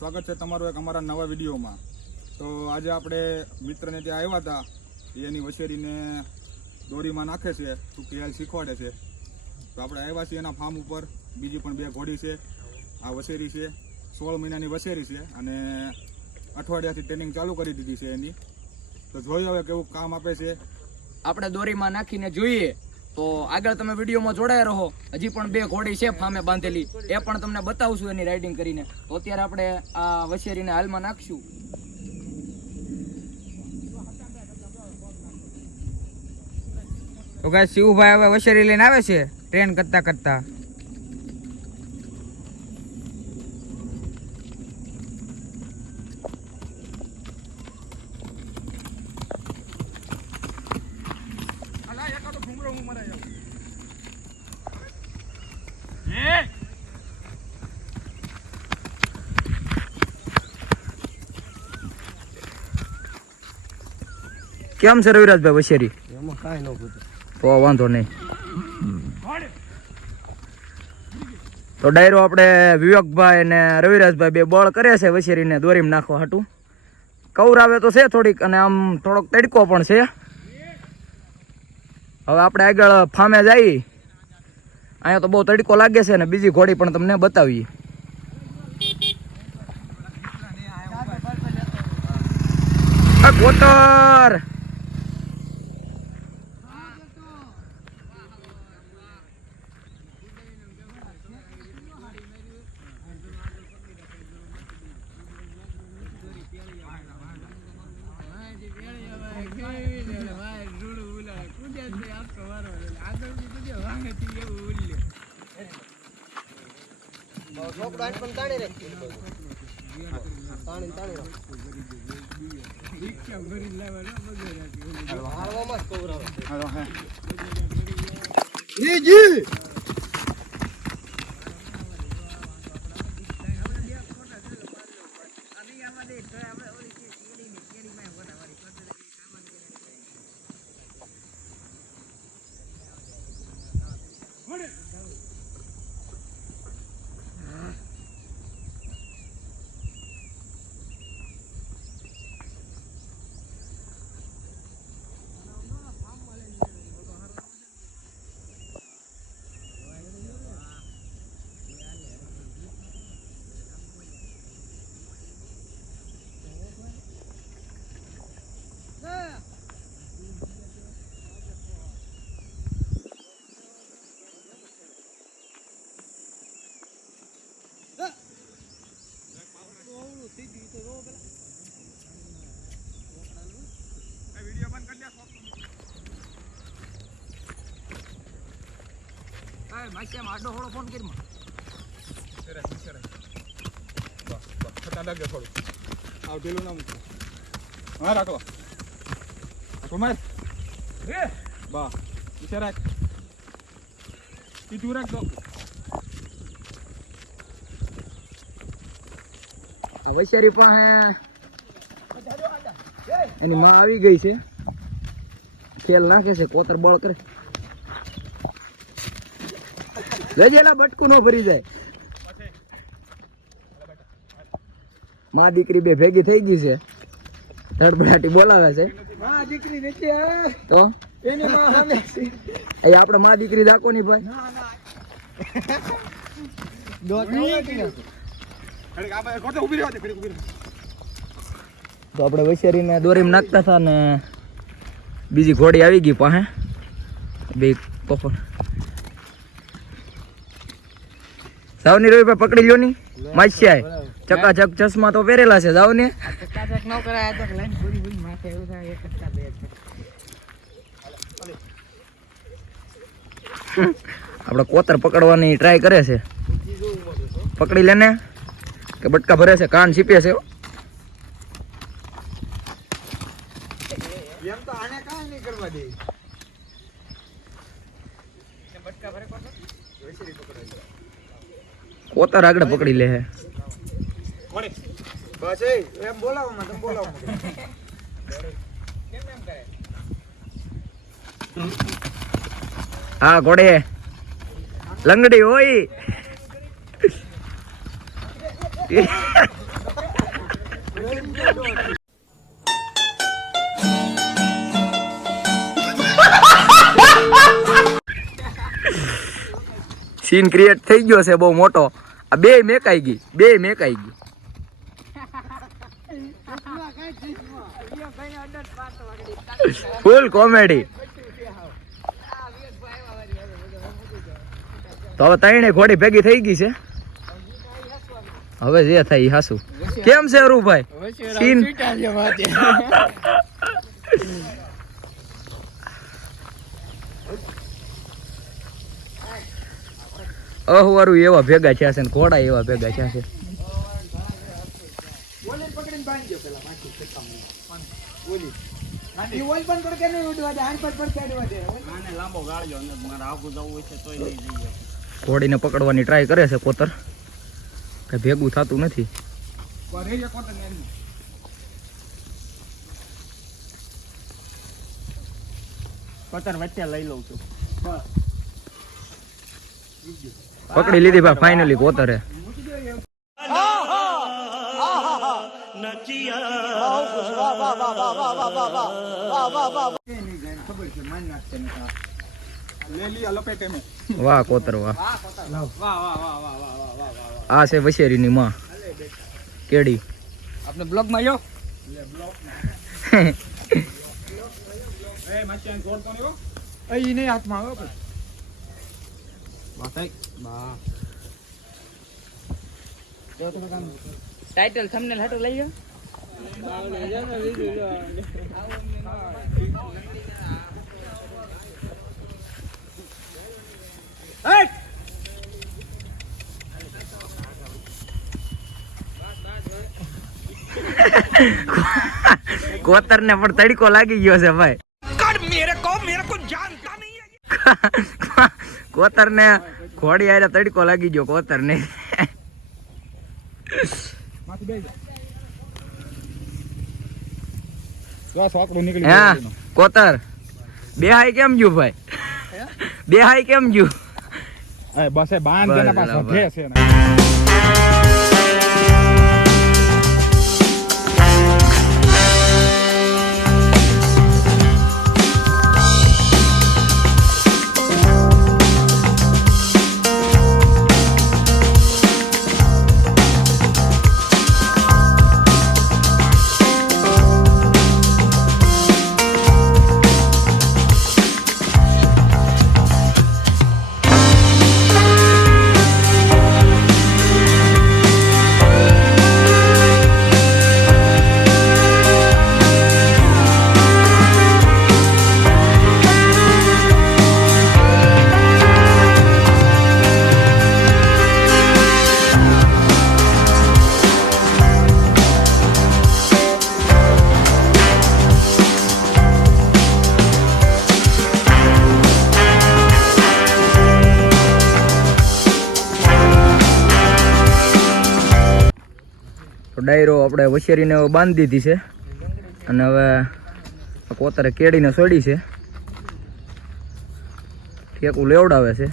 સ્વાગત છે તમારું એક અમારા નવા વિડીયોમાં। તો આજે આપણે મિત્રને ત્યાં આવ્યા હતા, એની વછેરીને દોરીમાં નાખે છે, ટૂંકી હાલ શીખવાડે છે। તો આપણે આવ્યા છીએ એના ફાર્મ ઉપર। બીજી પણ 2 ઘોડી છે, આ વછેરી છે, 16 મહિનાની વછેરી છે અને અઠવાડિયાથી ટ્રેનિંગ ચાલુ કરી દીધી છે એની। તો જોયું હવે કેવું કામ આપે છે। આપણે દોરીમાં નાખીને જોઈએ તો આગળ તમે વિડીયોમાં જોડાયા રહો। હજી પણ 2 ઘોડી છે ફામે બાંધેલી, એ પણ તમને બતાવશું એની રાઇડિંગ કરીને। તો અત્યારે આપણે આ વછેરીને હાલમાં નાખશું। તો ગાઈસ શિવભાઈ હવે વછેરી લઈને આવે છે ટ્રેન કરતા કરતા। કેમ છે રવિરાજભાઈ વછેરી? એમાં કાંઈ ન પૂછે તો વાંધો નહીં। તો ડાયરો આપણે વિવેકભાઈ ને રવિરાજભાઈ 2 બળ કરે છે વછેરીને દોરીમાં નાખવા હાટું। કવરાવે તો છે થોડીક અને આમ થોડોક તડકો પણ છે। હવે આપણે આગળ ફામે જઈએ। અહીંયા તો બહુ તડકો લાગે છે ને બીજી ઘોડી પણ તમને બતાવીએ। કોટર હા રાખો કુમાર બા વિશે રાખ તું રાખ દો। આ વછેરી પાસે એની માં આવી ગઈ છે, ખેલ નાખે છે, કોતર બળ કરે। ગજેલા બટકું ન ભરી જાય। માં દીકરી 2 ભેગી થઈ ગઈ છે, ધડબડાટી બોલાવે છે। માં દીકરી નીચે આવે તો એની માં સામે છે। એ આપણે માં દીકરી દાકો ની ભાઈ। તો આપણે વછેરીને દોરીમાં નાખતા હતા ને બીજી ઘોડી આવી ગઈ પાસે 2 પકડ। સાવની રવિભાઈ પકડી લ્યો ની માસ્યાય ચકાચક ચશ્મા તો પહેરેલા છે। જાવ ને ચકાચક ન કરાય તો લાઈન પૂરી પૂરી માથે એવું થાય 1 કરતા 2 આપણે કોતર પકડવાની ટ્રાય કરે છે। પકડી લેને કે બટકા ભરે છે, કાન છીપે છે। એમ તો આને કાંઈ નહીં કરવા દે। બટકા ભરે કોણ વછેરી પકડાય કોતર આગળ પકડી લે છે। બસ એમ બોલાવો માં તમે બોલાવો કેમ એમ કરે। હા ઘોડે લંગડી હોય સીન ક્રિએટ થઈ ગયો છે બહુ મોટો. આ બે મેકાઈ ગઈ. Full comedy. તો હવે ત્રણે ઘોડી ભેગી થઈ ગઈ છે. હવે જે થાય ઈ હાસુ. કેમ છે અરુભાઈ સીન? અહવારું એવા ભેગા થયા છે ને ઘોડા એવા ભેગા થયા છે. ઘોડીને પકડવાની ટ્રાય કરે છે કોતર, કે ભેગું થતું નથી. પતર વચ્ચે લઈ લઉં છું. પકડી લીધી ભાઈ ફાઇનલી કોતરે. વાહ કોતર વાહ. આ છે વશેરીની માં કેડી. આપણે બ્લોગ માં યો અહીં નહીં હાથમાં આવે ટાઇટલ થંબનેલ હાટો લઈ ગયો. કોતર ને પણ તડકો લાગી ગયો છે ભાઈ. કોતર ને ઘોડી આરે તડકો લાગી ગયો કોતર ને. હા કોતર બે હાઈ કેમ ગયું ભાઈ? બે હાઈ કેમ ગયું? બસ બાંધ દેના પાછો છે. ડાયરો આપણે વશેરીને બાંધી દીધી છે અને હવે કોતરે કેડીને છોડી છે. ઠેકું લેવડાવે છે.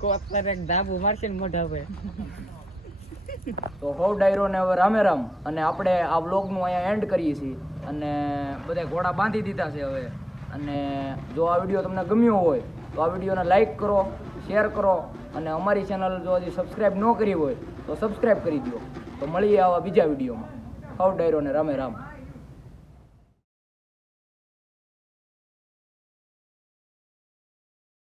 કોક પર એક ધાબુ મારશે ને મોઢા પર. તો હો ડાયરો ને હવે રામે રામ, અને આપણે આ વ્લોગનું અહીંયા એન્ડ કરીએ છીએ, અને બધા ઘોડા બાંધી દીધા છે હવે. અને જો આ વિડીયો તમને ગમ્યો હોય તો આ વિડીયોને લાઈક કરો, શેર કરો, અને અમારી ચેનલ જો હજી સબસ્ક્રાઈબ ન કરી હોય તો સબસ્ક્રાઈબ કરી દો. તો મળીએ આવા બીજા વિડીયોમાં. હો ડાયરો ને રામે રામ.